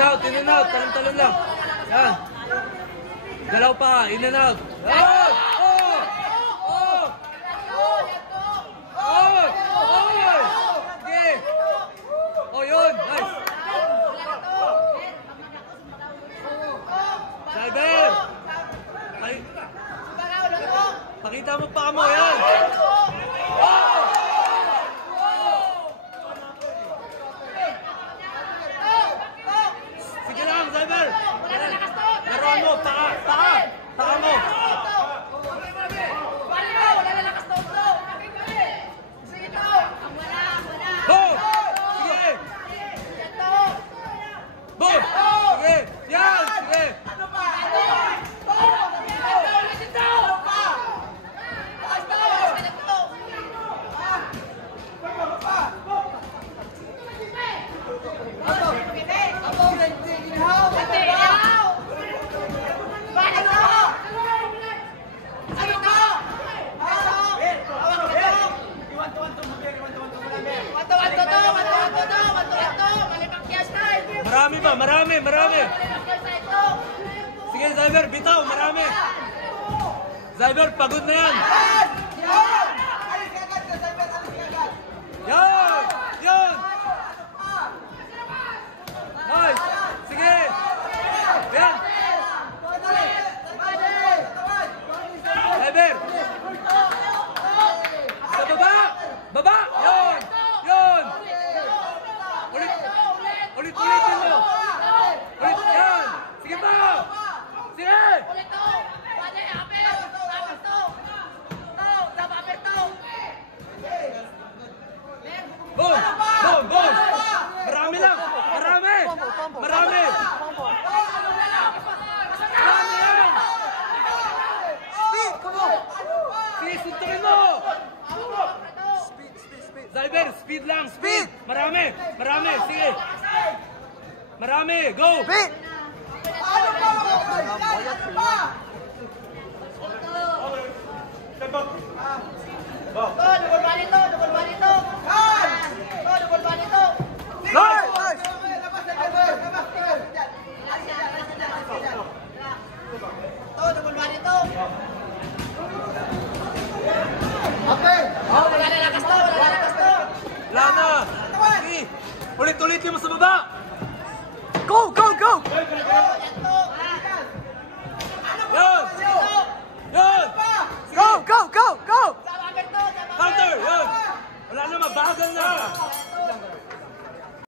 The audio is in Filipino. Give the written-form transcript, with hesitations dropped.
out, talon lang. Yan. Galaw pa, in and out. Yan! Oh! Oh! Oh! Oh! Sige! Oh, yun! Nice! Cyber! Pakita mo pa mo, yan! Sige lang, Cyber! Laruan mo, paa mo! Boom! Sige! Boom! Sige! Yan! Sige! Marami! Sige, Cyber, bitaw, marami! Cyber, pagod na yan! Yan! Yan! Nice! Sige! Yan! Cyber! Sa baba! Baba! Yan! Yan! Ulit-ulitin mo! Ulit! Yan! Sige pa! Sige! Boom! Boom! Boom! Marami lang! Marami! Marami! Marami yan! Speed! Come on! Sige, suntukin mo! Cyber, speed lang! Speed! Marami! Marami! Sige! Marami! Go! Speed! Lana! Sige! Ulit-ulitin mo sa baba! Go! Go! Go! Yan! Yan! Go! Go! Go! Go! Counter! Yan! Wala na, mabagal na!